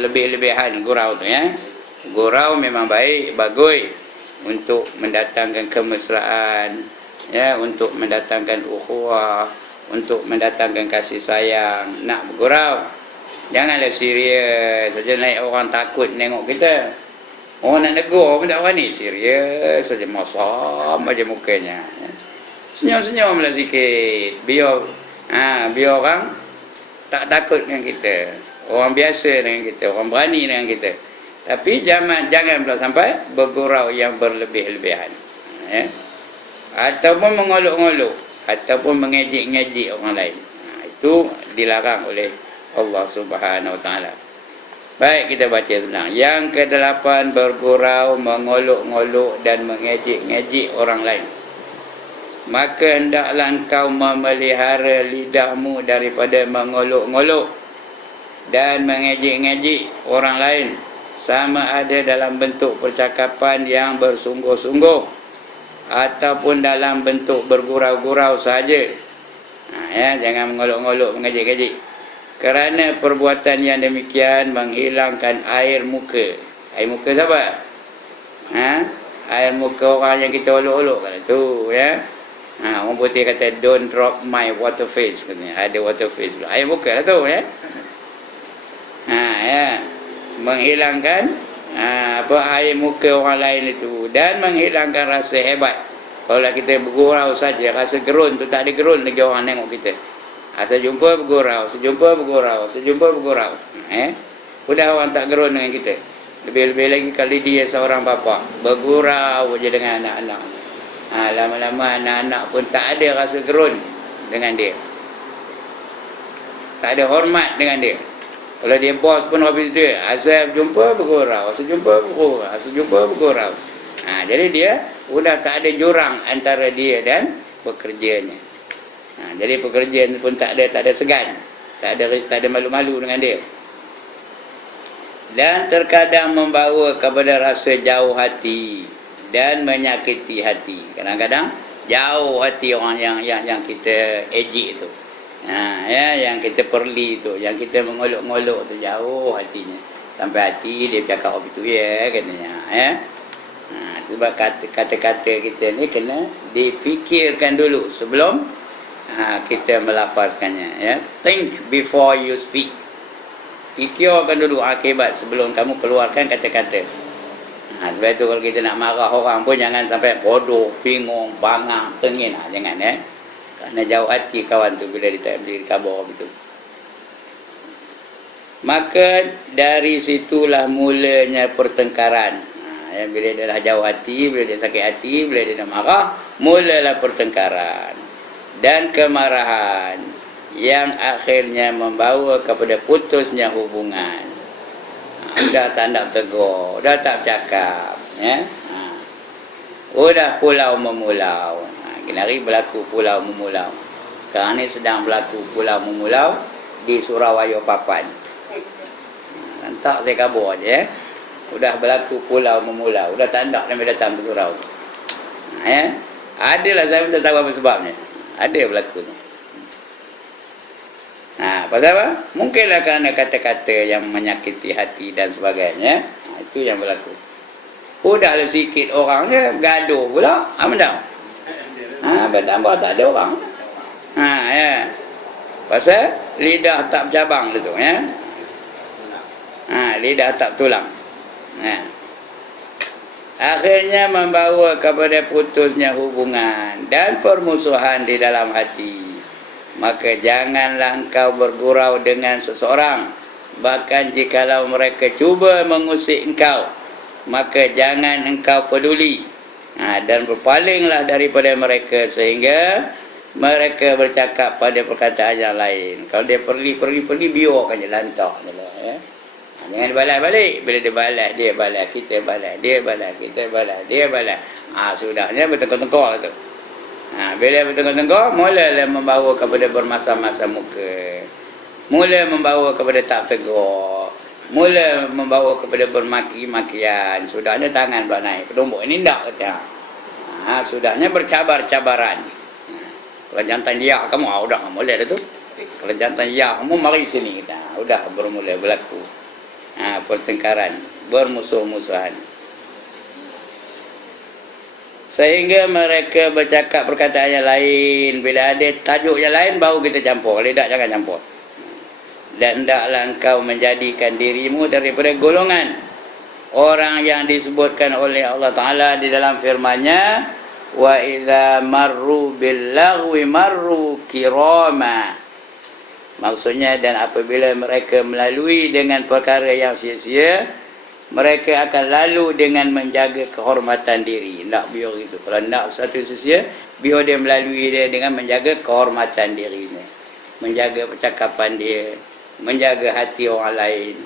lebih-lebihan gurau tu ya. Gurau memang baik, bagus untuk mendatangkan kemesraan, ya, untuk mendatangkan ukhuwah, untuk mendatangkan kasih sayang. Nak bergurau, janganlah serius saja, naik orang takut nengok kita. Orang nak negur pun tak berani, serius saja, masam aja mukanya. Senyum-senyumlah sikit, biar orang tak takut dengan kita, orang biasa dengan kita, orang berani dengan kita. Tapi jangan pula sampai bergurau yang berlebih-lebihan, ya? Ataupun mengolok-olok, ataupun mengejek-ngejek orang lain. Itu dilarang oleh Allah Subhanahu Wa Taala. Baik, kita baca senang. Yang ke-8, bergurau, mengolok-olok dan mengejek-ngejek orang lain. Maka hendaklah engkau memelihara lidahmu daripada mengolok-olok dan mengejek-ngejek orang lain, sama ada dalam bentuk percakapan yang bersungguh-sungguh ataupun dalam bentuk bergurau-gurau saja. Ya, jangan mengolok-olok, mengejek-ngejek. Kerana perbuatan yang demikian menghilangkan air muka. Air muka siapa? Air muka orang yang kita olok-olok kan itu, ya. Orang putih kata don't drop my water face, katanya. Ada water face pula. Air muka lah tu, ya. Ya. Menghilangkan air muka orang lain itu, dan menghilangkan rasa hebat. Kalau kita bergurau saja, rasa gerun tu tak ada gerun lagi orang tengok kita. Sejumpa bergurau, sejumpa bergurau, sejumpa bergurau. Sudah orang tak gerun dengan kita. Lebih-lebih lagi kali dia seorang bapa bergurau je dengan anak-anak. Lama-lama anak-anak pun tak ada rasa gerun dengan dia, tak ada hormat dengan dia. Kalau dia bos pun habis itu, asal jumpa bergurau, sejumpa bergurau, sejumpa bergurau. Jadi dia sudah tak ada jurang antara dia dan pekerjanya. Jadi pekerjaan pun tak ada segan, tak ada malu-malu dengan dia. Dan terkadang membawa kepada rasa jauh hati dan menyakiti hati. Kadang-kadang jauh hati orang yang kita ejek tu. Yang kita perli tu, yang kita mengolok-ngolok tu, jauh hatinya. Sampai hati dia cakap begitu, ya, katanya. Sebab kata-kata kita ni kena dipikirkan dulu sebelum kita melafazkannya, ya. Think before you speak. Fikirkan dulu akibat sebelum kamu keluarkan kata-kata. Sebab itu kalau kita nak marah orang pun jangan sampai bodoh, bingung, bangah, tengin. Jangan, ya. Kerana jauh hati kawan tu bila dia kabur begitu. Maka dari situlah mulanya pertengkaran. Bila dia dah jauh hati, bila dia sakit hati, bila dia dah marah, mulalah pertengkaran dan kemarahan yang akhirnya membawa kepada putusnya hubungan. Dah tak nak tegur, dah tak cakap, ya. Udah pulau memulau. Hari berlaku pulau memulau. Sekarang ni sedang berlaku pulau memulau di Surabaya Papan. Nantak saya kabur je, ya. Udah berlaku pulau memulau. Udah tak nak dia datang ke surau. Ya. Adalah, saya tak tahu apa sebabnya. Ada berlaku ni. Pasal apa? Mungkinlah kerana kata-kata yang menyakiti hati dan sebagainya. Itu yang berlaku. Udahlah sikit orang je gaduh pula. Apa tahu? Bertambah tak ada orang. Ya. Pasal lidah tak bercabang tu, ya. Lidah tak tulang. Akhirnya membawa kepada putusnya hubungan dan permusuhan di dalam hati. Maka janganlah engkau bergurau dengan seseorang, bahkan jikalau mereka cuba mengusik engkau, maka jangan engkau peduli. Dan berpalinglah daripada mereka sehingga mereka bercakap pada perkataan yang lain. Kalau dia pergi, biarkan je, lantak je lah, ya. Jangan balas balik. Bila dia balas, dia balas, kita balas, dia balas, kita balas, dia balas. Sudahnya bertengkar-tengkar tu. Bila bertengkar-tengkar, mulalah membawa kepada bermasam-masam muka. Mula membawa kepada tak tegur. Mula membawa kepada bermaki-makian. Sudahnya tangan pula naik. Penumbuk ini tak kata. Sudahnya bercabar-cabaran. Kalau jantan dia kamu, udah mula dah tu. Kalau jantan ya kamu, mari sini kita. Udah bermula berlaku. pertengkaran, bermusuh-musuhan. Sehingga mereka bercakap perkataan yang lain. Bila ada tajuk yang lain, baru kita campur. Kalau tidak, jangan campur. Dan hendaklah engkau menjadikan dirimu daripada golongan orang yang disebutkan oleh Allah Ta'ala di dalam firman-Nya, wa idza marru bil lagwi marru kirama. Maksudnya, dan apabila mereka melalui dengan perkara yang sia-sia, mereka akan lalu dengan menjaga kehormatan diri. Nak biar itu. Kalau nak satu sia-sia, biar dia melalui dia dengan menjaga kehormatan dirinya, menjaga percakapan dia, menjaga hati orang lain,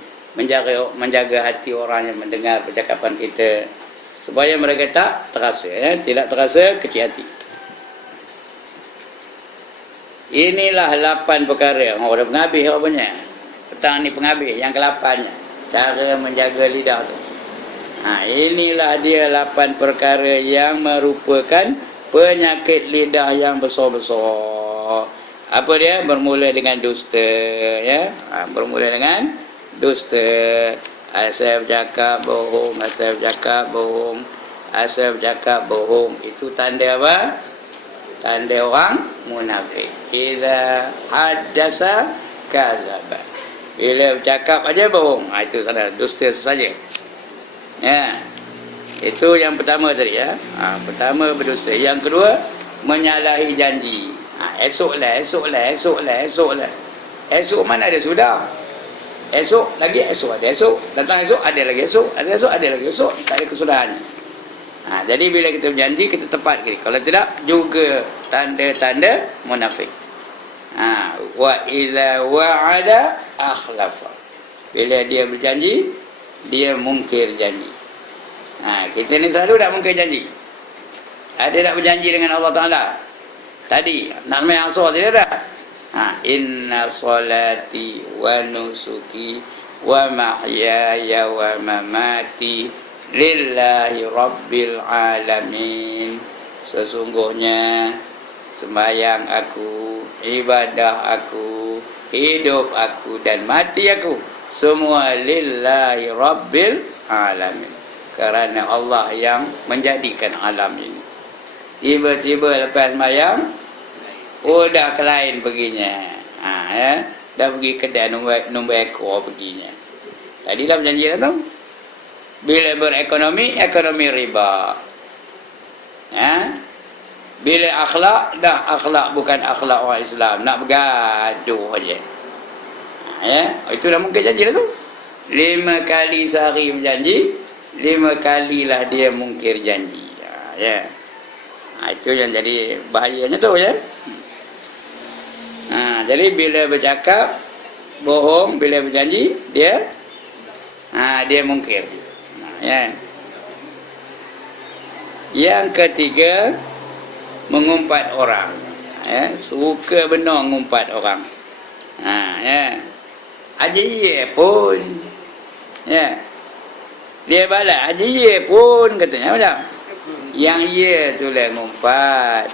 menjaga hati orang yang mendengar percakapan kita, supaya mereka tak terasa, tidak terasa kecil hati. Inilah 8 perkara. Orang penghabis apanya? Petang ni penghabis yang ke-8-nya. Cara menjaga lidah tu. Inilah dia 8 perkara yang merupakan penyakit lidah yang besar-besar. Apa dia? Bermula dengan dusta, ya. Bermula dengan dusta. Asal bercakap bohong, asal bercakap bohong, asal bercakap bohong. Itu tanda apa? Tanda orang munafik. Idza haddasa kadzaba. Bila bercakap aja bohong. Itu salah, dusta saja. Ya. Itu yang pertama tadi, ya. Pertama berdusta. Yang kedua, menyalahi janji. Esoklah. Esok mana ada sudah? Esok lagi, esok ada esok. Datang esok ada lagi esok. Ada esok ada lagi esok. Tak ada kesudahan. Jadi bila kita berjanji, kita tepat. Kalau tidak, juga tanda-tanda munafik. Wa idza wa'ada akhlafa. Bila dia berjanji, dia mungkir janji. Kita ni selalu tak mungkir janji. Ada tak berjanji dengan Allah Ta'ala? Tadi nak main asar tadi dah. Inna salati wa nusuki wa mahyaya wa mamati lillahi rabbil alamin. Sesungguhnya sembahyang aku, ibadah aku, hidup aku dan mati aku, semua lillahi rabbil alamin. Kerana Allah yang menjadikan alam ini. Tiba-tiba lepas sembahyang, dah ke lain perginya. Dah pergi kedai nombor ekor perginya. Tadi dah berjanji dah tu. Bila berekonomi, ekonomi riba. Bila akhlak, dah akhlak bukan akhlak orang Islam. Nak bergaduh aja. Itu dah mungkin janji dah tu. 5 kali sehari berjanji, 5 kalilah dia mungkir janji. Itu yang jadi bahayanya tu, ya. Jadi bila bercakap bohong, bila berjanji dia mungkir. Yang ketiga, mengumpat orang. Suka benar mengumpat orang. Aja ye pun. Dia balas aja ye pun katanya macam. Yang ye tu lah ngumpat.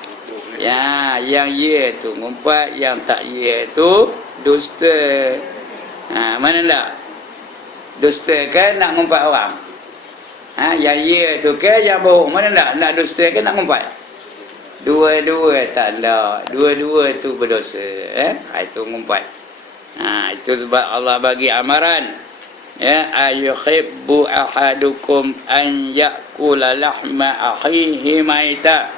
Yang ye tu ngumpat, yang tak ye tu dusta. Mana tak? Dusta kan nak ngumpat orang. Yang ye tu ke yang bohong? Mana tak? Nak dusta ke nak ngumpat? Dua-dua tanda. Dua-dua tu berdosa. Itu ngumpat. Itu sebab Allah bagi amaran. Ayuhibbu ahadukum an ya'kula lahma akhihi maita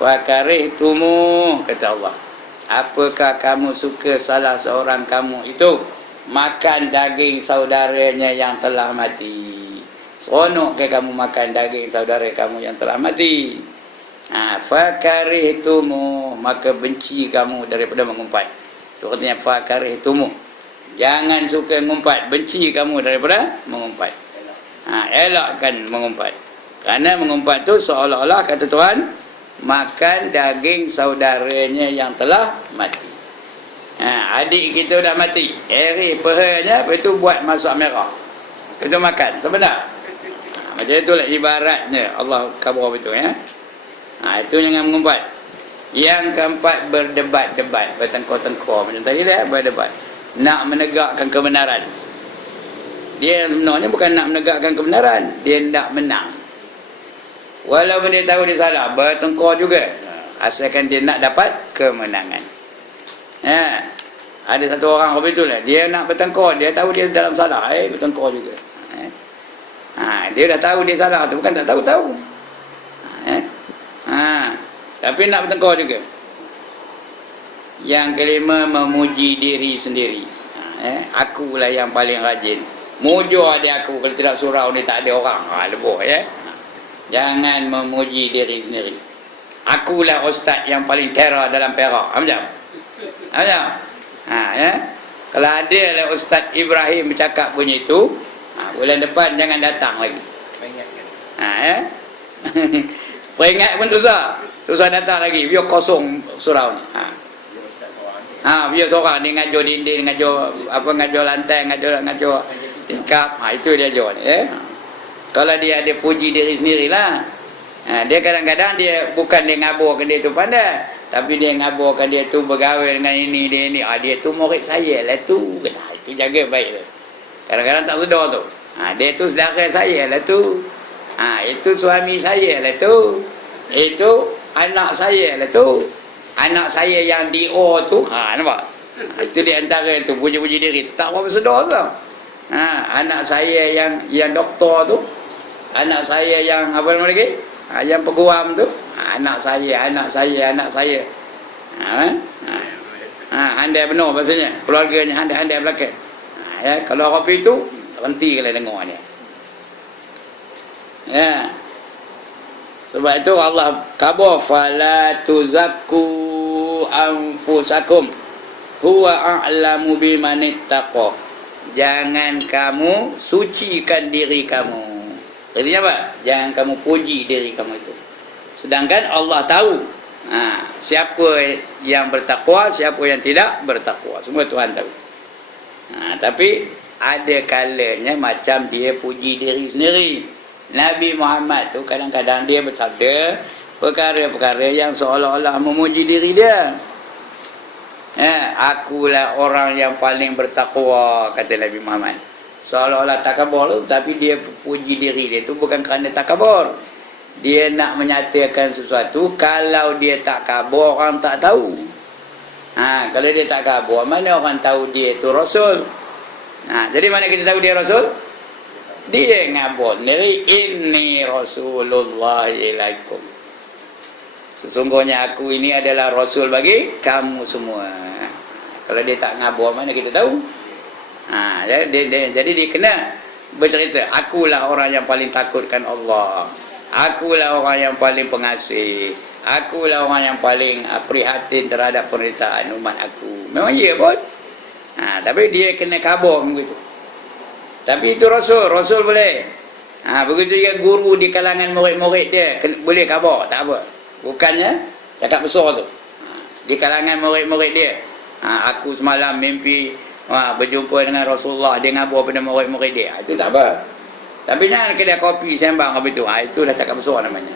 fakarihtumu, kata Allah. Apakah kamu suka salah seorang kamu itu makan daging saudaranya yang telah mati? Seronok ke kamu makan daging saudara kamu yang telah mati? Fakarihtumu, maka benci kamu daripada mengumpat. Itu katanya fakarihtumu. Jangan suka mengumpat, benci kamu daripada mengumpat. Elakkan mengumpat. Kerana mengumpat tu seolah-olah kata Tuhan, makan daging saudaranya yang telah mati. Adik kita dah mati, pehanya, lepas tu buat masak merah, kita makan, sebenar. Macam itulah ibaratnya Allah khabar betul, ya. Itu jangan mengumpat. Yang keempat, berdebat-debat, bertengkar-tengkar macam tadi lah, berdebat. Nak menegakkan kebenaran. Dia sebenarnya bukan nak menegakkan kebenaran, dia nak menang. Walaupun dia tahu dia salah, bertengkar juga. Asalkan dia nak dapat kemenangan. Ada satu orang begitu lah, dia nak bertengkar, dia tahu dia dalam salah, bertengkar juga. Dia dah tahu dia salah tu, bukan tak tahu-tahu. Tapi nak bertengkar juga. Yang kelima, memuji diri sendiri. Akulah yang paling rajin. Mujur adik aku, kalau tidak surau ni tak ada orang. Lebur ya. Jangan memuji diri sendiri. Akulah ustaz yang paling terror dalam Perak. Macam? Kalau ada lah Ustaz Ibrahim bercakap bunyi itu, bulan depan jangan datang lagi. Peringat pun susah datang lagi. Biar kosong surau ni. Biar seorang dia ngajar dinding, ngajar lantai, ngajar tingkap. Itu dia ajar ni. Kalau dia ada puji diri sendirilah. Dia kadang-kadang dia bukan dia ngaburkan dia tu pandai, tapi dia ngaburkan dia tu bergaul dengan ini dia ni. Dia tu murid saya lah tu. Itu jaga baik tu. Kadang-kadang tak sedar tu. Dia tu saudara saya lah tu. Itu suami saya lah tu. Itu anak saya lah tu. Anak saya yang DO tu. Nampak? Itu di antara tu puji-puji diri. Tak apa sedar tu. Anak saya yang doktor tu. Anak saya yang apa nama lagi? Yang peguam tu. Anak saya. Handai benar maksudnya. Keluarganya handai belakang. Kalau kopi tu berhenti kalau dengar ni. Sebab itu Allah khabar, fala tuzakku anfusakum huwa a'lamu bimanittaqa. Jangan kamu sucikan diri kamu. Jadi apa? Jangan kamu puji diri kamu itu. Sedangkan Allah tahu siapa yang bertakwa, siapa yang tidak bertakwa. Semua Tuhan tahu. Tapi ada kalanya macam dia puji diri sendiri. Nabi Muhammad tu kadang-kadang dia bersabda perkara-perkara yang seolah-olah memuji diri dia. Akulah orang yang paling bertakwa, kata Nabi Muhammad. Seolah-olah takabur tu, tapi dia puji diri dia tu bukan kerana takabur. Dia nak menyatakan sesuatu, kalau dia tak kabur orang tak tahu. Kalau dia tak kabur, mana orang tahu dia tu Rasul? Jadi mana kita tahu dia Rasul? Dia ngabur sendiri, inni Rasulullah ilaikum. Sesungguhnya aku ini adalah Rasul bagi kamu semua. Kalau dia tak ngabur, mana kita tahu? Jadi dia kena bercerita, akulah orang yang paling takutkan Allah. Akulah orang yang paling pengasih. Akulah orang yang paling prihatin terhadap penderitaan umat aku. Memang ya pun. Tapi dia kena kabur begitu. Tapi itu Rasul boleh. Begitu juga guru di kalangan murid-murid dia boleh kabur, tak apa. Bukannya cakap besar tu. Di kalangan murid-murid dia. Aku semalam mimpi berjumpa dengan Rasulullah, dia ngabur pada murid-murid dia. Itu tak apa. Tapi jangan kedai kopi sembang apa itu. Itu dah cakap besar namanya.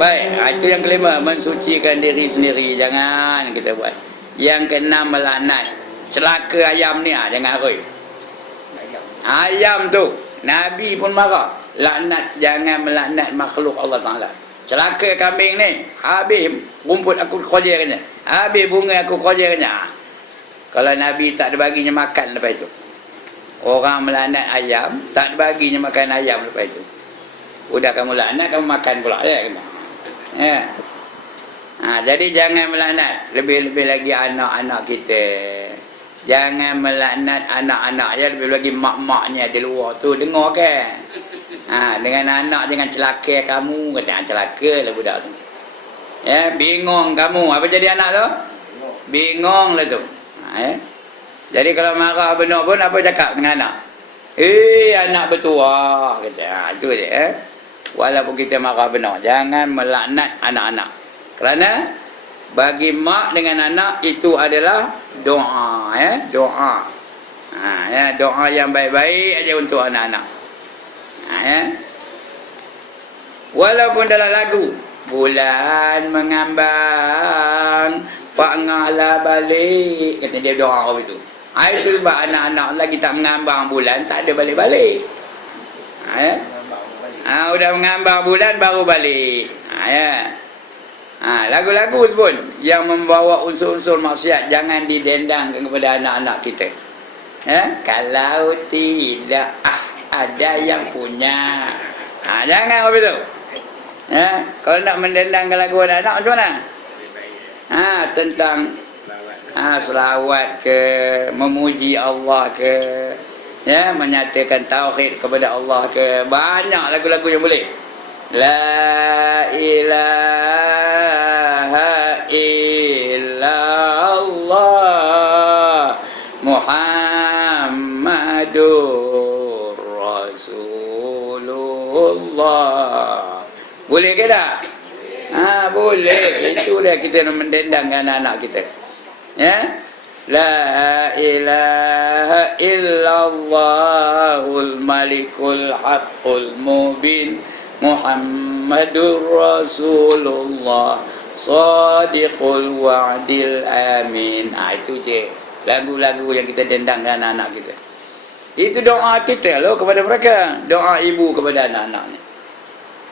Baik, itu yang kelima, mensucikan diri sendiri. Jangan kita buat. Yang keenam, melaknat. Celaka ayam ni, jangan harui. Ayam tu Nabi pun marah. Laknat, jangan melaknat makhluk Allah Ta'ala. Celaka kambing ni, habis rumput aku kerjakannya, habis bunga aku kerjakannya. Kalau Nabi tak dibaginya makan lepas itu. Orang melaknat ayam, tak dibaginya makan ayam lepas itu. Udah kamu laknat, kamu makan pula. Jadi jangan melaknat. Lebih-lebih lagi anak-anak kita. Jangan melaknat anak-anak ya, lebih lagi mak-maknya di luar tu dengar kan. Dengan anak jangan celaka kamu, kata celaka lah budak tu. Bingung kamu, apa jadi anak tu? Bingung lah tu. Jadi kalau marah benar pun apa cakap dengan anak? Anak bertuah, kata. Itu dia. Walaupun kita marah benar, jangan melaknat anak-anak. Kerana bagi mak dengan anak itu adalah doa, doa. Doa yang baik-baik aja untuk anak-anak. Walaupun dalam lagu bulan mengambang, pak ngalah balik, kata dia doa apa itu. Itu sebab anak-anak lagi tak mengambang bulan, tak ada balik-balik. Udah mengambang bulan baru balik. Lagu-lagu pun yang membawa unsur-unsur maksiat jangan didendangkan kepada anak-anak kita. Kalau tidak ada yang punya. Jangan apa itu. Kalau nak mendendangkan lagu anak-anak macam mana? Tentang selawat ke, memuji Allah ke, menyatakan tauhid kepada Allah ke, banyak lagu-lagu yang boleh. La ilaha illallah Muhammadur Rasulullah. Boleh ke tak? Boleh. Itulah kita nak mendendangkan anak-anak kita. La ilaha illallahul malikul haqqul mubin Muhammadur Rasulullah Sadiqul wa'dil amin. Itu je lagu-lagu yang kita dendangkan anak-anak kita. Itu doa kita loh kepada mereka. Doa ibu kepada anak-anaknya.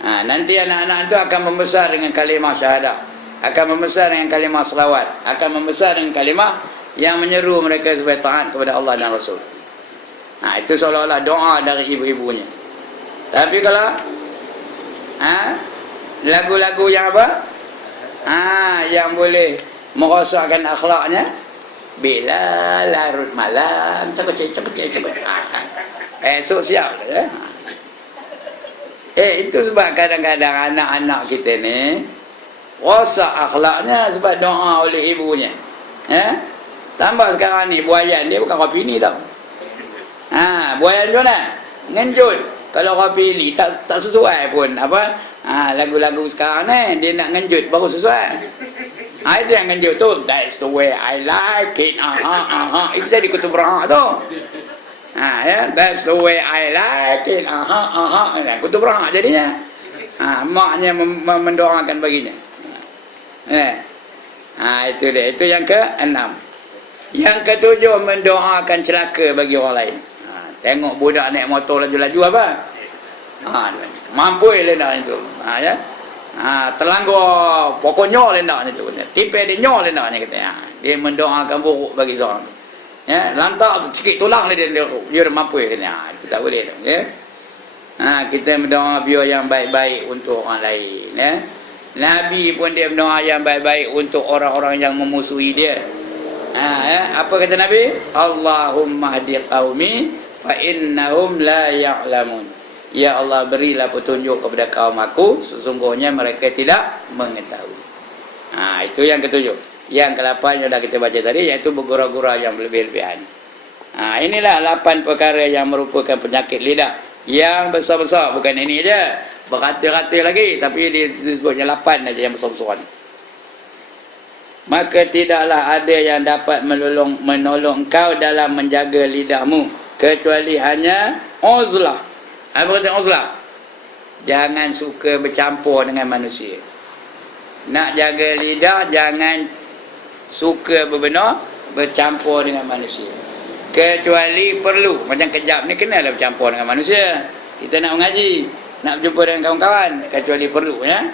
Nanti anak-anak itu akan membesar dengan kalimah syahadah, akan membesar dengan kalimah selawat, akan membesar dengan kalimah yang menyeru mereka supaya taat kepada Allah dan Rasul. Itu seolah-olah doa dari ibu-ibunya. Tapi kalau lagu-lagu yang apa? Yang boleh merosakkan akhlaknya, bila larut malam cekut. Esok siap ya. Itu sebab kadang-kadang anak-anak kita ni rosak akhlaknya sebab doa oleh ibunya. Tambah sekarang ni buayan dia bukan kopi ni tau. Buayan tu nak ngenjut. Kalau kopi ni tak sesuai pun apa? Lagu-lagu sekarang ni dia nak ngenjut baru sesuai. Itu yang ngenjut tu. That's the way I like it. Itu jadi kutub rahak tu. That's the way I like it. Kutub rahak jadinya. Maknya mendoakan baginya. Itu dia. Itu yang ke-6. Yang ke-7 mendoakan celaka bagi orang lain. Tengok budak naik motor laju-laju apa? Mampu lendak itu. Terlanggar pokoknya lendak itu. Tipe dia nyor lendaknya katanya. Dia mendoakan buruk bagi seorang. Lantak sikit tulang dia dah mampu katanya. Itu tak boleh. Kita mendoa biar yang baik-baik untuk orang lain. Nabi pun dia berdoa yang baik-baik untuk orang-orang yang memusuhi dia. Apa kata Nabi? Allahumma hdi qaumi fa innahum la ya'lamun. Ya Allah, berilah petunjuk kepada kaum aku, sesungguhnya mereka tidak mengetahui. Itu yang ke-7. Yang ke-8 yang dah kita baca tadi, iaitu bergurau-gurau yang berlebih-lebihan. Inilah 8 perkara yang merupakan penyakit lidah yang besar-besar. Bukan ini aja, berkata-kata lagi, tapi disebutnya 8 aja yang besar-besar. Maka tidaklah ada yang dapat menolong kau dalam menjaga lidahmu kecuali hanya uzlah. Apa kata uzlah? Jangan suka bercampur dengan manusia. Nak jaga lidah, jangan suka berbenar bercampur dengan manusia. Kecuali perlu. Macam kejap ni kenalah bercampur dengan manusia. Kita nak mengaji, nak berjumpa dengan kawan-kawan, kecuali perlu ya.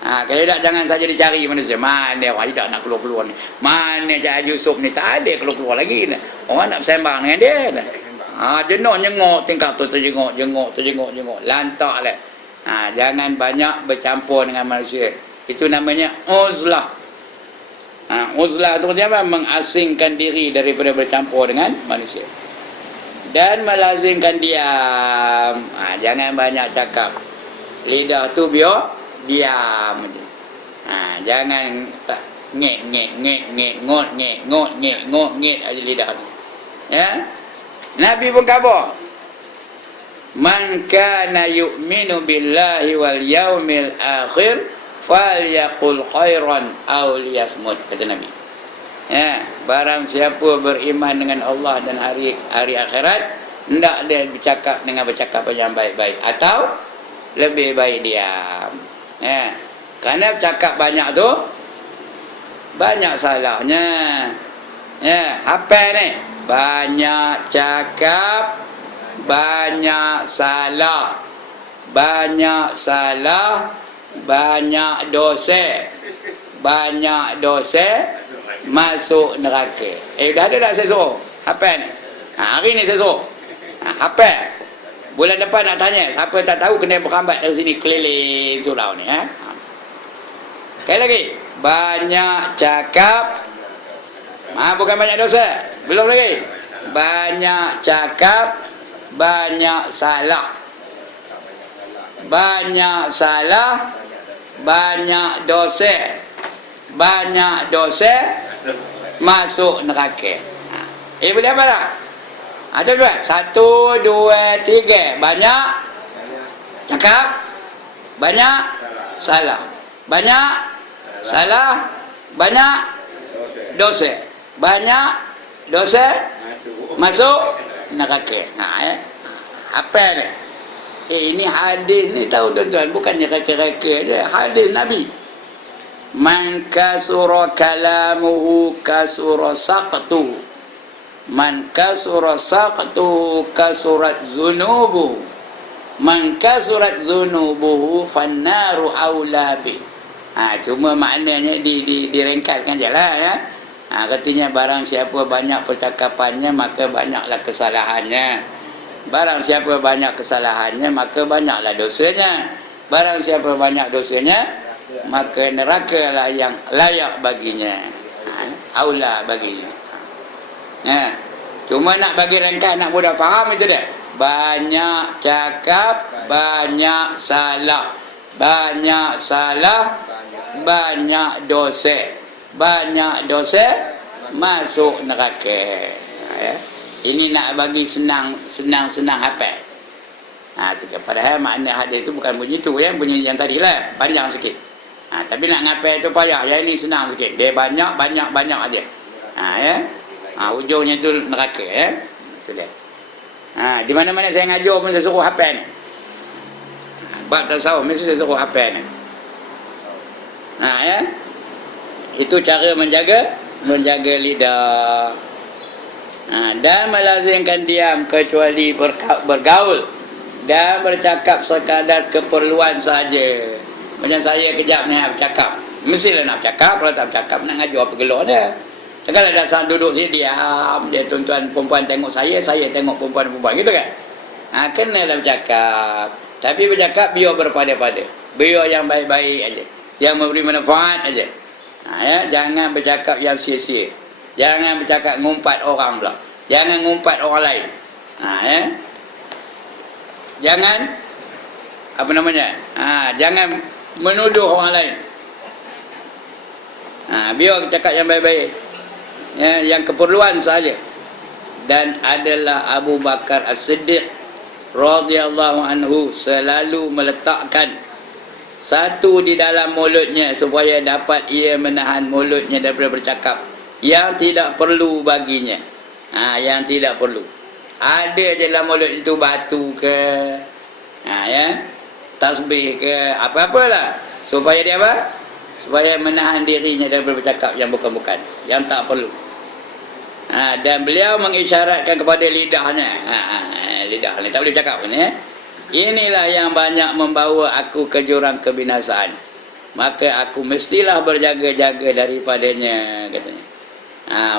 Kalau tak, jangan saja dicari manusia. Mana orang tidak nak keluar-keluar ni? Mana Cik Haji Yusof ni? Tak ada keluar-keluar lagi. Orang nak bersembang dengan dia. Jenuh jengok tingkap tu, terjengok. Lantak lah. Jangan banyak bercampur dengan manusia. Itu namanya uzlah. Uzlah tu apa? Mengasingkan diri daripada bercampur dengan manusia. Dan melazimkan diam. Jangan banyak cakap. Lidah tu biar diam. Jangan ngek aja lidah tu. Ya. Nabi pun khabar, man kana yu'minu billahi wal yaumil akhir falyaqul khairan aw liyasmut, kata Nabi. Barang siapa beriman dengan Allah dan hari akhirat, hendak dia bercakap dengan bercakapan yang baik-baik atau lebih baik diam. Kerana bercakap banyak tu banyak salahnya. Ya, apa ni? Banyak cakap, banyak salah. Banyak salah, banyak dosa. Banyak dosa, masuk neraka. Dah ada tak saya suruh? Apa ni? Hari ni saya suruh. Apa? Bulan depan nak tanya. Siapa tak tahu kena berambat dari sini keliling surau ni. Sekali lagi. Banyak cakap, bukan banyak dosa. Belum lagi. Banyak cakap, banyak salah. Banyak salah, banyak dosa. Banyak dosa, masuk neraka. Boleh apa tak? Ada dua. 1, 2, 3. Banyak cakap, banyak salah. Banyak salah, banyak dosa. Banyak dosa, masuk neraka. Apa ni? Ini hadis ni tahu tuan-tuan, bukannya reka-reka je. Hadis Nabi. Man kasura kalamuhu kasura saqtuhu. Man kasura saqtuhu kasurat zunubuhu. Man kasurat zunubuhu fannaru awla bih. Cuma maknanya direngkaskan je lah ya. Katanya barang siapa banyak percakapannya maka banyaklah kesalahannya. Barang siapa banyak kesalahannya maka banyaklah dosanya. Barang siapa banyak dosanya maka neraka lah yang layak baginya. Aula baginya. Cuma nak bagi ringkas, nak mudah faham itu dia. Banyak cakap, banyak salah. Banyak salah, banyak dosa. Banyak dosa, masuk neraka. Ini nak bagi senang hafal. Padahal makna hadis itu bukan bunyi tu ya, bunyi yang tadi lah, panjang sikit. Tapi nak ngapal itu payah. Yang ini senang sikit. Dia banyak aja. Ya. Ujungnya tu neraka ya. Itu dia. Di mana-mana saya ngajar pun saya suruh hafal ni. Bab tasawuf mesti saya suruh hafal ni. Ya. Itu cara menjaga lidah. Dan melazimkan diam kecuali bergaul dan bercakap sekadar keperluan saja. Macam saya kejap ni bercakap. Mestilah nak bercakap. Kalau tak bercakap nak ngajar apa gelor dia. Kalau dah saat duduk sini diam, dia tuan-tuan perempuan tengok saya tengok perempuan-perempuan gitu kan. Kenalah bercakap. Tapi bercakap biar berpada-pada. Biar yang baik-baik aja. Yang memberi manfaat aja. Ya, jangan bercakap yang sia-sia. Jangan bercakap ngumpat orang pula. Jangan ngumpat orang lain. Ya. Jangan jangan menuduh orang lain. Biar cakap yang baik-baik. Ya, yang keperluan saja. Dan adalah Abu Bakar As-Siddiq radhiyallahu anhu selalu meletakkan satu di dalam mulutnya supaya dapat ia menahan mulutnya daripada bercakap yang tidak perlu baginya. Yang tidak perlu. Ada je dalam mulut itu batu ke, ya, tasbih ke, apa-apalah. Supaya dia apa? Supaya menahan dirinya daripada bercakap yang bukan-bukan, yang tak perlu. Dan beliau mengisyaratkan kepada lidahnya. Lidah ni tak boleh bercakap ni. Inilah yang banyak membawa aku ke jurang kebinasaan. Maka aku mestilah berjaga-jaga daripadanya, katanya.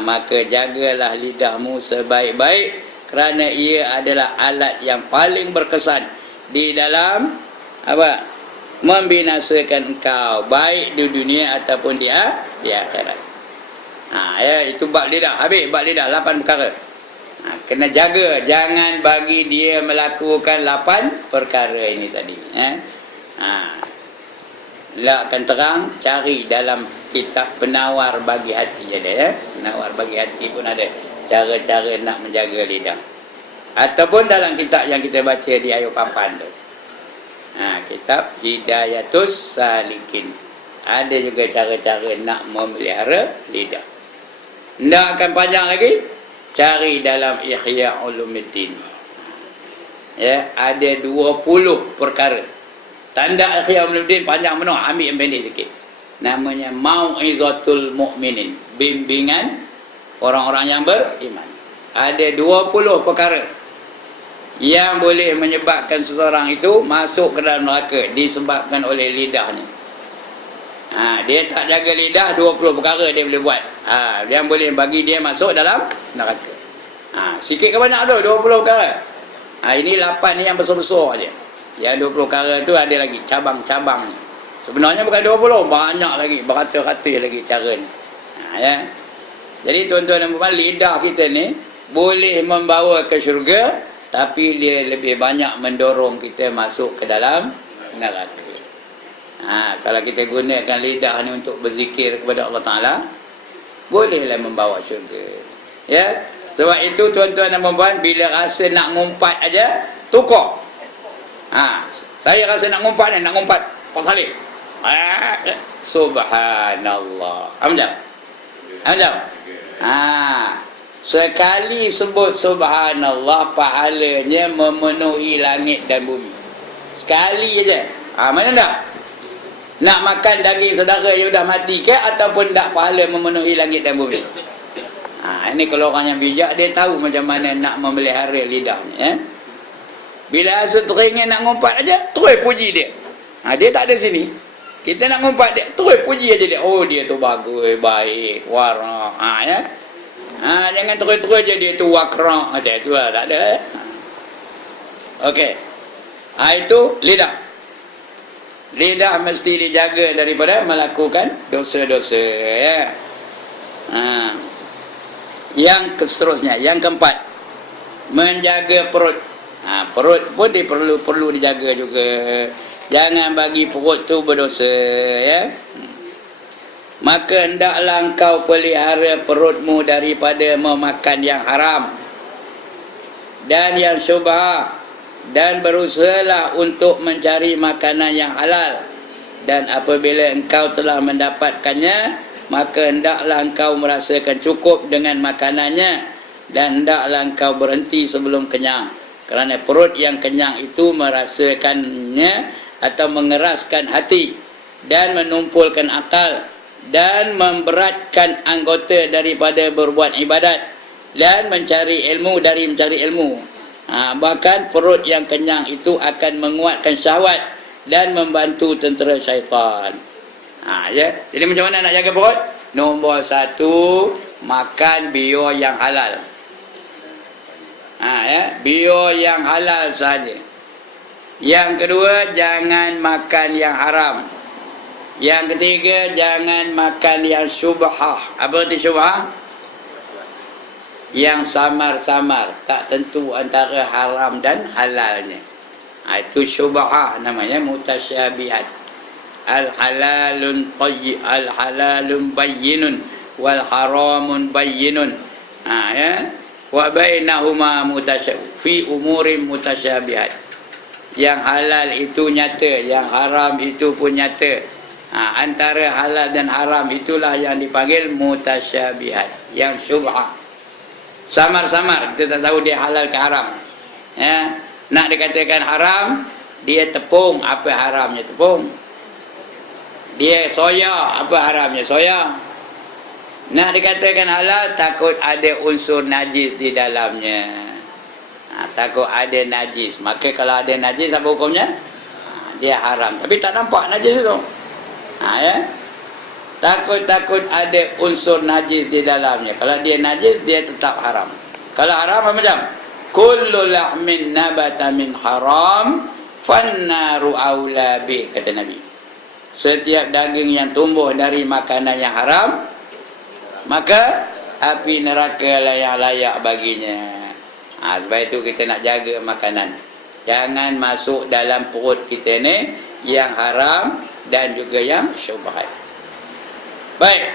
Maka jagalah lidahmu sebaik-baik, kerana ia adalah alat yang paling berkesan di dalam membinasakan engkau, baik di dunia ataupun di akhirat. Ya, itu bab lidah. Habis bab lidah 8 perkara. Kena jaga, jangan bagi dia melakukan 8 perkara ini tadi. Akan terang, cari dalam kitab Penawar Bagi Hati ada ya. Penawar Bagi Hati pun ada cara-cara nak menjaga lidah. Ataupun dalam kitab yang kita baca di Ayub Papan tu. Kitab Hidayatus Salikin. Ada juga cara-cara nak memelihara lidah. Tak akan panjang lagi, cari dalam Ihya Ulumuddin. Ya, ada 20 perkara. Tanda Ihya Ulumuddin panjang benar, ambil yang pendek sikit. Namanya Mau'izatul Mu'minin, bimbingan orang-orang yang beriman. Ada 20 perkara yang boleh menyebabkan seseorang itu masuk ke dalam neraka disebabkan oleh lidahnya. Dia tak jaga lidah, 20 perkara dia boleh buat. Yang boleh bagi dia masuk dalam neraka. Sikit ke banyak tu 20 perkara. Ini 8 ni yang besar-besar je. Yang 20 perkara tu ada lagi cabang-cabang. Sebenarnya bukan 20, banyak lagi, beratus-ratus lagi cara ni. Ya. Jadi tuan-tuan dan puan, lidah kita ni boleh membawa ke syurga, tapi dia lebih banyak mendorong kita masuk ke dalam neraka. Kalau kita gunakan lidah ni untuk berzikir kepada Allah Ta'ala, bolehlah membawa syurga. Ya. Sebab itu tuan-tuan dan puan, bila rasa nak ngumpat aja, tukar. Saya rasa nak ngumpat ni, nak ngumpat Pak Saleh. Subhanallah. Amjad. Sekali sebut subhanallah, pahalanya memenuhi langit dan bumi. Sekali aja. Mana tak? Nak makan daging saudara yang dah mati ke, ataupun tak pahala memenuhi langit dan bumi? Ini kalau orang yang bijak, dia tahu macam mana nak memelihara lidah ni. Bila rasa teringin nak ngumpat aja, terus puji dia. Dia tak ada sini. Kita nak ngumpat dia, terus puji aja dia. Oh, dia tu bagus, baik, warak. Ya. Jangan terus-terus je dia tu wakrak. Macam tu lah, tak ada. Okey. Itu lidah. Lidah mesti dijaga daripada melakukan dosa-dosa. Ya. Yang seterusnya, yang keempat, menjaga perut. Perut pun perlu dijaga juga. Jangan bagi perut tu berdosa, ya. Maka hendaklah engkau pelihara perutmu daripada memakan yang haram dan yang syubhah, dan berusahalah untuk mencari makanan yang halal. Dan apabila engkau telah mendapatkannya, maka hendaklah engkau merasakan cukup dengan makanannya, dan hendaklah engkau berhenti sebelum kenyang. Kerana perut yang kenyang itu merasakannya atau mengeraskan hati dan menumpulkan akal dan memberatkan anggota daripada berbuat ibadat dan mencari ilmu dari mencari ilmu. Bahkan perut yang kenyang itu akan menguatkan syahwat dan membantu tentera syaitan. Ya. Jadi macam mana nak jaga perut? Nombor 1, makan bio yang halal. Ya, bio yang halal saja. Yang kedua, jangan makan yang haram. Yang ketiga, jangan makan yang syubhah. Apa arti syubhah? Yang samar-samar, tak tentu antara haram dan halalnya. Itu syubhah, namanya mutasyabihat. Al-halalun bayyinun wal haramun bayyinun. Ya. Wa bainahuma fi umurin mutasyabihat. Yang halal itu nyata, yang haram itu pun nyata. Antara halal dan haram itulah yang dipanggil mutasyabihat, yang syubhah. Samar-samar, kita tak tahu dia halal ke haram. Ya. Nak dikatakan haram, dia tepung, apa haramnya tepung. Dia soya, apa haramnya soya. Nak dikatakan halal, takut ada unsur najis di dalamnya. Takut ada najis. Maka kalau ada najis, apa hukumnya? Dia haram. Tapi tak nampak najis itu. Ya. Takut ada unsur najis di dalamnya. Kalau dia najis, dia tetap haram. Kalau haram, apa macam? Kullu lahmin nabata min haram fannaru awla bih, kata Nabi. Setiap daging yang tumbuh dari makanan yang haram, maka api neraka lah yang layak baginya. Sebab itu kita nak jaga makanan. Jangan masuk dalam perut kita ni yang haram dan juga yang syubhat. Baik,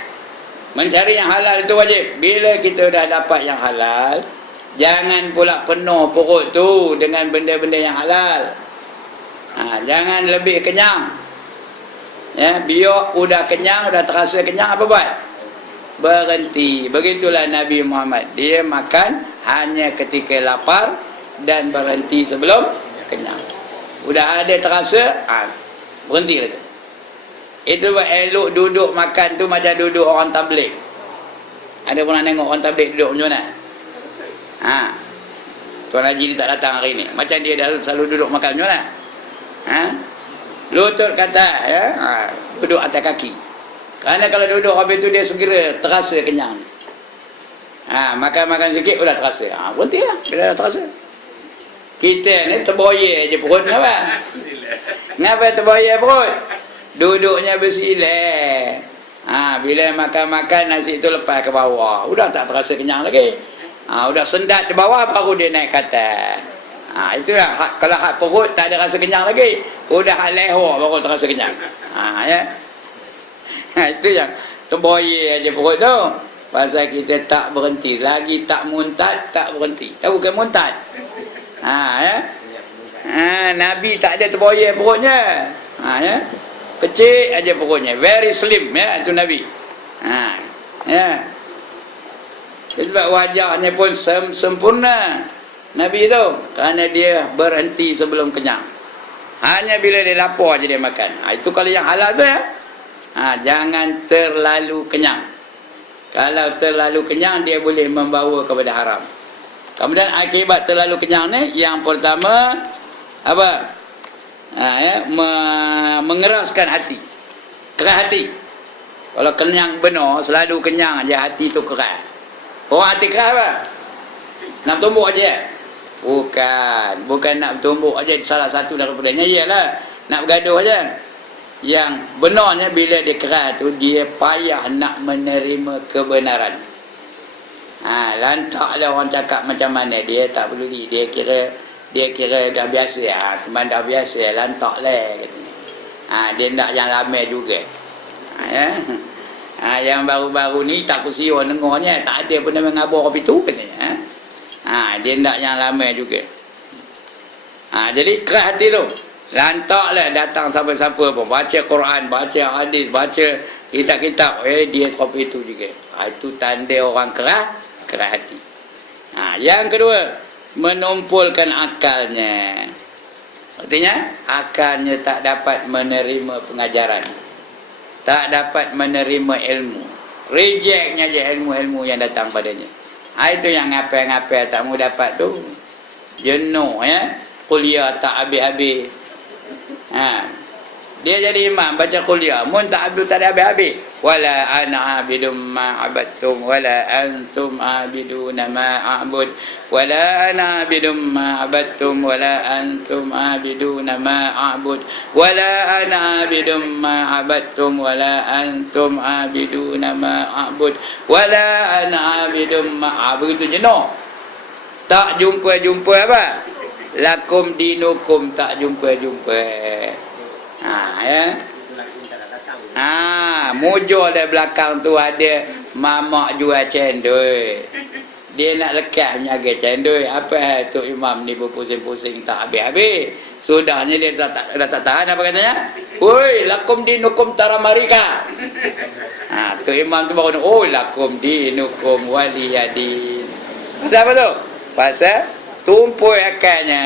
mencari yang halal itu wajib. Bila kita dah dapat yang halal, jangan pula penuh perut tu dengan benda-benda yang halal. Jangan lebih kenyang. Ya, biar udah kenyang, udah terasa kenyang, apa buat? Berhenti. Begitulah Nabi Muhammad. Dia makan hanya ketika lapar dan berhenti sebelum kenyang. Udah ada terasa, berhenti lah tu. Itu elok duduk makan tu macam duduk orang tabligh. Ada pernah tengok orang tabligh duduk macam mana? Ha. Tuan Haji ni tak datang hari ni. Macam dia dah selalu duduk makan macam mana? Ha? Lutut kata, ya. Ha. Duduk atas kaki. Kerana kalau duduk habis tu dia segera terasa kenyang. Ha, makan-makan sikit sudah terasa. Ha, berhentilah bila dah terasa. Kita ni terboyer je perut, kenapa? Kenapa terboyer perut? Duduknya bersilai. Ha, bila makan-makan nasi tu lepas ke bawah, sudah tak terasa kenyang lagi. Ha, sudah sendat di bawah baru dia naik ke atas. Ha, itu lah, kalau hak perut tak ada rasa kenyang lagi, sudah hak leher baru terasa kenyang. Ha, ya. Ha, itu yang terboyer aja perut tu. Pasal kita tak berhenti. Lagi tak muntad, tak berhenti. Bukan muntad. Ha, ya. Ha, Nabi tak ada terboyer perutnya. Ha, ya. Kecil aja perutnya. Very slim, ya. Itu Nabi. Ha, ya. Sebab wajahnya pun sempurna. Nabi tu. Kerana dia berhenti sebelum kenyang. Hanya bila dia lapar je dia makan. Ha, itu kalau yang halal tu, ya. Ha, jangan terlalu kenyang. Kalau terlalu kenyang, dia boleh membawa kepada haram. Kemudian akibat terlalu kenyang ni, yang pertama, apa? Ha, ya, mengeraskan hati. Keras hati. Kalau kenyang benar, selalu kenyang aja hati tu keras. Orang hati keras apa? Nak bertumbuk aja? Bukan nak bertumbuk aja salah satu daripadanya. Iyalah, nak bergaduh aja. Yang benarnya bila dia keras tu, dia payah nak menerima kebenaran. Ha, lantaklah orang cakap macam mana, dia tak peduli. Dia kira dah biasa. Ha, teman dah biasa, lantaklah katanya. Ha, dia nak yang ramai juga. Ha, ya. Ha, yang baru-baru ni tak kursi orang dengarnya, tak ada pun nama ngabur kopi tu katanya. Ha? Ha, dia nak yang ramai juga. Ha, jadi keras hati tu. Lantaklah datang siapa-siapa pun, baca Quran, baca hadis, baca kitab-kitab, dia kopi itu juga. Ha, itu tanda orang keras hati. Ha, yang kedua, menumpulkan akalnya. Artinya akalnya tak dapat menerima pengajaran, tak dapat menerima ilmu, rejectnya je ilmu-ilmu yang datang padanya. Ha, itu yang ngapai-ngapai tak mau dapat tu, jenuh, ya. Kuliah tak habis-habis. Ha, dia jadi imam baca kuliah, mun tak abdul tak ada habis-habis. Wala ana abidum ma abattum wala antum abiduna ma a'bud wala ana abidum ma abattum wala antum abiduna ma a'bud wala ana abidum ma abattum wala antum abiduna ma a'bud wala ana abidum ma a'bud. Itu jenuh. Tak jumpa-jumpa apa? Lakum dinukum, tak jumpa-jumpa. Ha, ya. Ha, mujur dari belakang tu ada mamak jual cendol. Dia nak lekas menjaga cendol. Apa tu imam ni berpusing-pusing tak habis-habis. Sudahnya dia dah tak tahan, apa katanya? Oi, lakum dinukum taramarika. Ha, tu imam tu baru, oh lakum dinukum waliyadin. Pasal apa tu? Pasal tumpul akalnya.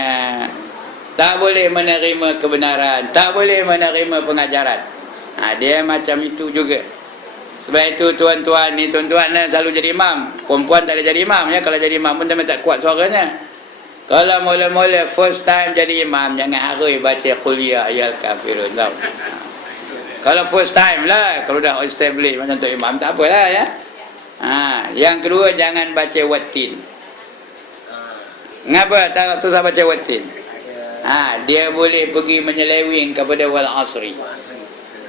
Tak boleh menerima kebenaran, tak boleh menerima pengajaran. Ha, dia macam itu juga. Sebab itu tuan-tuan ni, tuan-tuan selalu jadi imam. Perempuan tak ada jadi imam, ya. Kalau jadi imam pun tak kuat suaranya. Kalau mula-mula first time jadi imam, jangan harui baca kuliah ayal kafirun, tahu. Ha. Kalau first time lah, kalau dah establish macam tu imam, tak apalah, ya. Ha, yang kedua, jangan baca wattin. Ngapa tak tu baca wattin? Ha, dia boleh pergi menyeleweng kepada wal asri.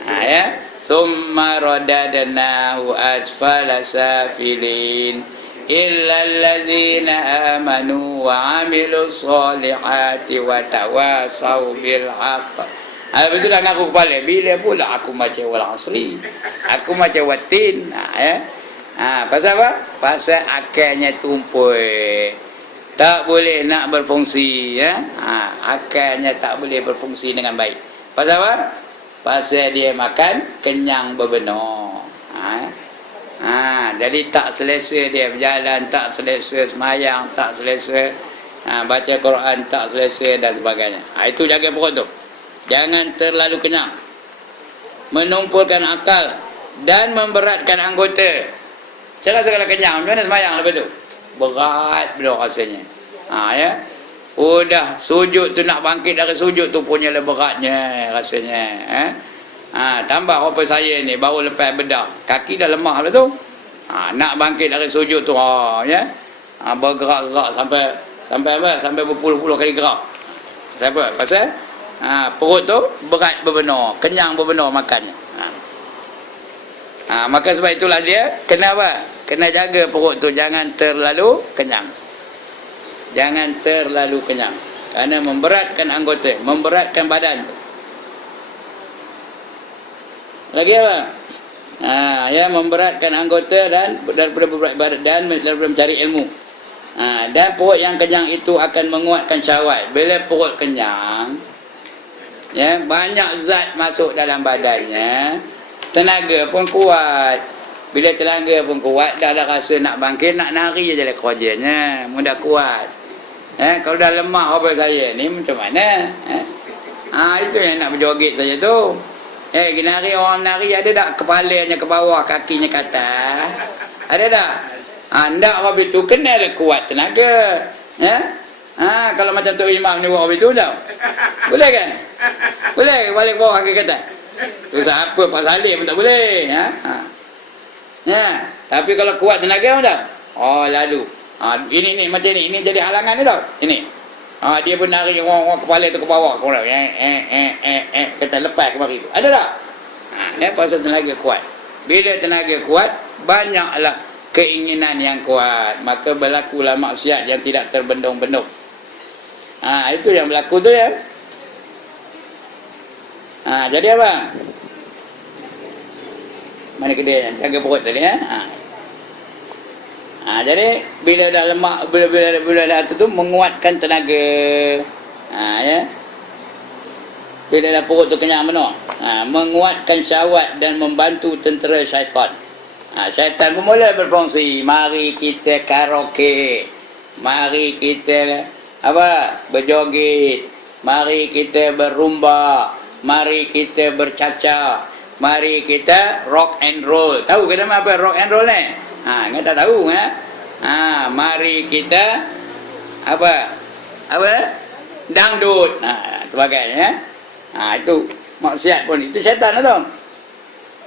Ha, ya. Summa radadnahu asfala safilin illa allazina amanu wa amilus solihati wa tawasaw bil haqq. Ha, betul dah ngaku kepala. Bila pula aku baca wal asri? Aku baca wattin. Ha, ya. Ha, pasal apa? Pasal akalnya tumpul. Tak boleh nak berfungsi, ya. Ha, akalnya tak boleh berfungsi dengan baik. Pasal apa? Pasal dia makan kenyang berbenar. Ha, ha, jadi tak selesa dia berjalan, tak selesa semayang, tak selesa baca Quran, tak selesa dan sebagainya. Ha, itu jaga perut tu. Jangan terlalu kenyang. Menumpulkan akal dan memberatkan anggota. Saya rasa kalau kenyang, macam mana semayang lepas tu? Berat betul rasanya. Ya. Udah sujud tu, nak bangkit dari sujud tu punya lah beratnya rasanya. Tambah apa saya ni baru lepas bedah, kaki dah lemah lah tu. Nak bangkit dari sujud tu, ya. Bergerak-gerak sampai apa? Sampai berpuluh-puluh kali gerak. Siapa? Pasal perut tu berat berbenar, kenyang berbenar makannya. Maka sebab itulah dia kena apa? Kena jaga perut tu jangan terlalu kenyang. Jangan terlalu kenyang. Kerana memberatkan anggota, memberatkan badan tu. Lagi apa? Ya, memberatkan anggota dan daripada berat badan dan daripada mencari ilmu. Dan perut yang kenyang itu akan menguatkan syahwat. Bila perut kenyang, ya, banyak zat masuk dalam badannya, tenaga pun kuat. Bila tenaga pun kuat, dah rasa nak bangkit, nak nari je lah kerjanya, mudah kuat. Kalau dah lemah apa saya ni macam mana? Itu yang nak berjoget saja tu. Nari, orang nari ada tak kepalanya ke bawah, kakinya ke atas? Ada tak? Ndak Rabi tu kena kuat tenaga. Kalau macam Tok Imam ni buat Rabi tu tau. Boleh kan? Boleh balik bawah kaki ke atas. Tu siapa Pak Salim pun tak boleh. Tapi kalau kuat tenaga macam lalu. Ini macam ni jadi halangan ni tau. Ini. Dia pun nari orang kepala tu ke bawah. Kata lepas kemari tu. Ada tak? Pasal tenaga kuat. Bila tenaga kuat, banyaklah keinginan yang kuat. Maka berlakulah maksiat yang tidak terbendung-bendung. Itu yang berlaku tu ya. Jadi apa? Mana kedai yang jaga perut tadi ya? Jadi bila dah lemak, bila dah tu menguatkan tenaga. Ya. Bila dah perut tu kenyang benar. Menguatkan syahwat dan membantu tentera syaitan. Syaitan pun mula berfungsi. Mari kita karaoke. Mari kita berjoget. Mari kita berrumba. Mari kita bercaca. Mari kita rock and roll. Tahu ke nama apa rock and roll ni? Ingat tak tahu mari kita dangdut. Sebagainya. Itu maksiat pun itu syaitan tu.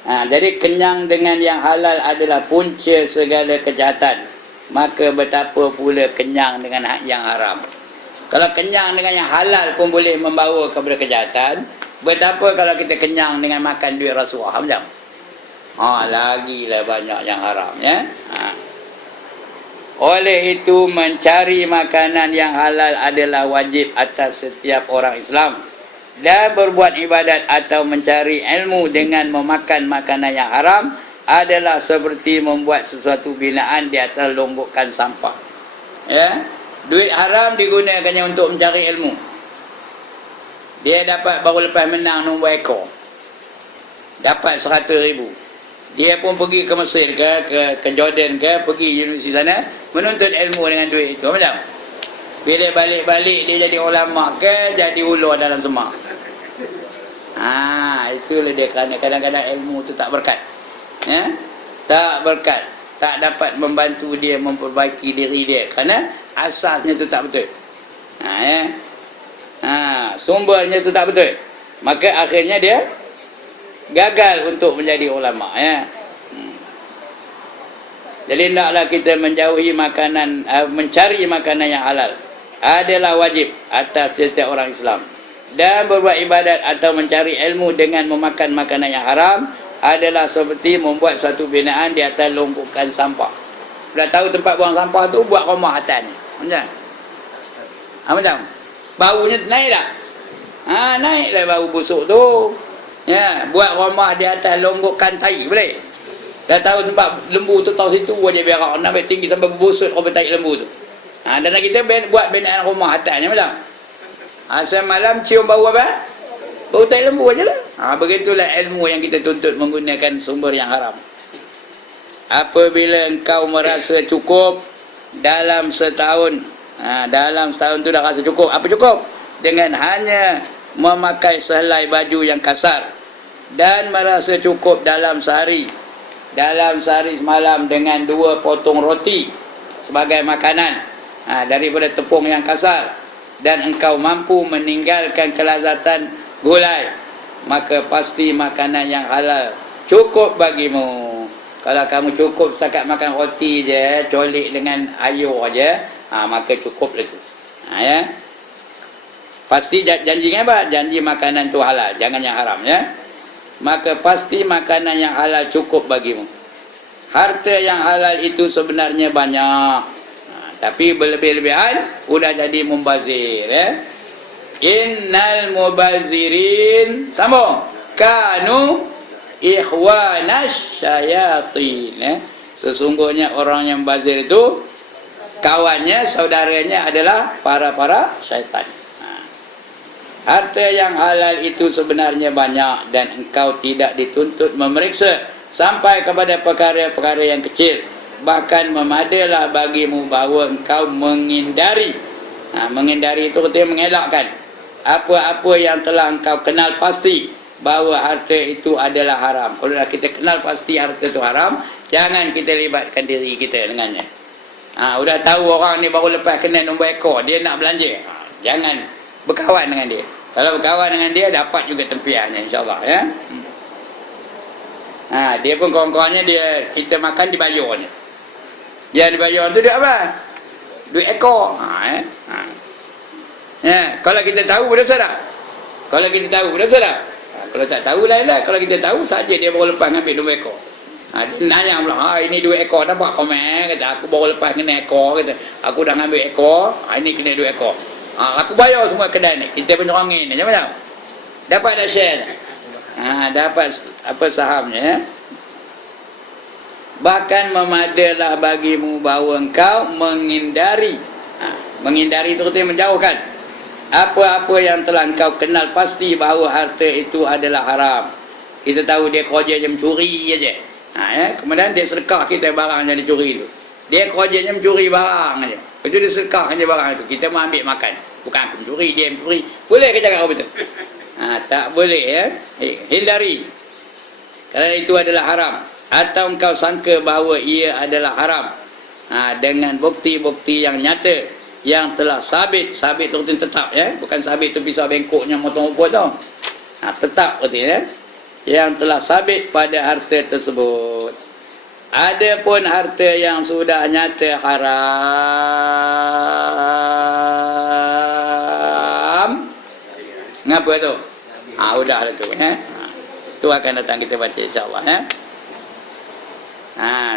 Jadi kenyang dengan yang halal adalah punca segala kejahatan. Maka betapa pula kenyang dengan yang haram. Kalau kenyang dengan yang halal pun boleh membawa kepada kejahatan, betapa kalau kita kenyang dengan makan duit rasuah macam? Lagilah banyak yang haram ya. Oleh itu mencari makanan yang halal adalah wajib atas setiap orang Islam. Dan berbuat ibadat atau mencari ilmu dengan memakan makanan yang haram adalah seperti membuat sesuatu binaan di atas longgokan sampah. Ya, duit haram digunakannya untuk mencari ilmu. Dia dapat baru lepas menang nombor ekor, dapat 100,000. Dia pun pergi ke Mesir ke Jordan pergi universiti sana menuntut ilmu dengan duit itu macam. Bila balik-balik dia jadi ulama jadi ulur dalam semak. Itulah dia kerana kadang-kadang ilmu tu tak berkat. Ya? Tak berkat. Tak dapat membantu dia memperbaiki diri dia. Kerana asasnya tu tak betul. Ya? Sumbernya tu tak betul. Maka akhirnya dia gagal untuk menjadi ulama. Ya? Jadi hendaklah kita menjauhi makanan, mencari makanan yang halal adalah wajib atas setiap orang Islam. Dan berbuat ibadat atau mencari ilmu dengan memakan makanan yang haram adalah seperti membuat satu binaan di atas longgokan sampah. Dah tahu tempat buang sampah tu, buat rumah atas ni. Macam? Macam? Baunya naik tak? Naiklah bau busuk tu. Ya, buat rumah di atas longgokan tai, boleh? Dah tahu tempat lembu tu, tahu situ aja berak, sampai tinggi sampai berbusut sampai tai lembu tu. Dan kita buat binaan rumah atasnya macam. Asal malam cium bau apa? Bau tai lembu aja lah. Begitulah ilmu yang kita tuntut menggunakan sumber yang haram. Apabila engkau merasa cukup dalam setahun, dalam setahun tu dah rasa cukup. Apa cukup? Dengan hanya memakai sehelai baju yang kasar, dan merasa cukup dalam sehari dalam sehari semalam dengan 2 potong roti sebagai makanan daripada tepung yang kasar, dan engkau mampu meninggalkan kelazatan gulai, maka pasti makanan yang halal cukup bagimu. Kalau kamu cukup setakat makan roti je, colik dengan ayur je, maka cukup lah tu. Ya. Pasti janji apa? Janji makanan tu halal, jangan yang haram, ya. Maka pasti makanan yang halal cukup bagimu. Harta yang halal itu sebenarnya banyak, tapi berlebih-lebihan udah jadi mumbazir, ya. Innal mubazirin, sambung, kanu ikhwanas syayatin, ya. Sesungguhnya orang yang bazir itu kawannya, saudaranya adalah para syaitan. Harta yang halal itu sebenarnya banyak, dan engkau tidak dituntut memeriksa sampai kepada perkara-perkara yang kecil. Bahkan memadalah bagimu bahawa engkau menghindari. Menghindari itu artinya mengelakkan apa-apa yang telah engkau kenal pasti bahawa harta itu adalah haram. Kalau kita kenal pasti harta itu haram, jangan kita libatkan diri kita dengannya. Udah tahu orang ni baru lepas kena nombor ekor, dia nak belanja, jangan berkawan dengan dia. Kalau berkawan dengan dia, dapat juga tempiahnya, insyaAllah, ya. Dia pun kawan-kawannya, kita makan dibayar ni. Yang dibayar tu duit apa? Duit ekor. Ya, kalau kita tahu berdosa tak? Kalau kita tahu berdosa tak? Kalau tak tahu lah. Kalau kita tahu saja dia baru lepas ngambil nombor ekor. Dia nanya pula, ini 2 ekor, nampak komen? Kata, aku baru lepas kena ekor, kata, aku dah ngambil ekor, ini kena 2 ekor. Aku bayar semua kedai ni, kita penyerangin ni, macam-macam. Dapat dah share tak? Dapat apa sahamnya, ya? Bahkan memadalah bagimu bahawa engkau menghindari. Menghindari itu artinya menjauhkan apa-apa yang telah engkau kenal pasti bahawa harta itu adalah haram. Kita tahu dia kerja mencuri aja. Ya, kemudian dia sedekah kita barang yang dicuri itu. Dia kerjanya mencuri barang aja. Itu dia sedekah aja barang itu. Kita mau ambil makan. Bukan aku mencuri, dia mencuri. Boleh ke cakap betul? Tak boleh, ya. Hindari. Kerana itu adalah haram. Atau engkau sangka bahawa ia adalah haram. Dengan bukti-bukti yang nyata, yang telah sabit. Sabit itu tetap, ya. Bukan sabit itu pisau bengkoknya motong rumput tu. Tetap artinya, ya. Yang telah sabit pada harta tersebut. Adapun harta yang sudah nyata haram, ngapa tu? Udahlah tu, ya. Tu akan datang kita baca, insyaAllah, ya.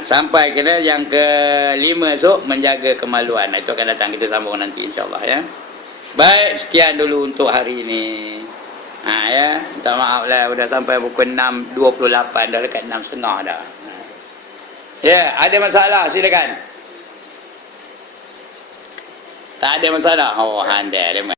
Sampai kena yang ke-5 esok, menjaga kemaluan. Itu akan datang kita sambung nanti, insyaAllah, ya. Baik, sekian dulu untuk hari ini. Ya, minta maaf lah, sudah sampai pukul 6.28, dah dekat 6.30 dah. Ya, ada masalah, silakan. Tak ada masalah. Handai dia.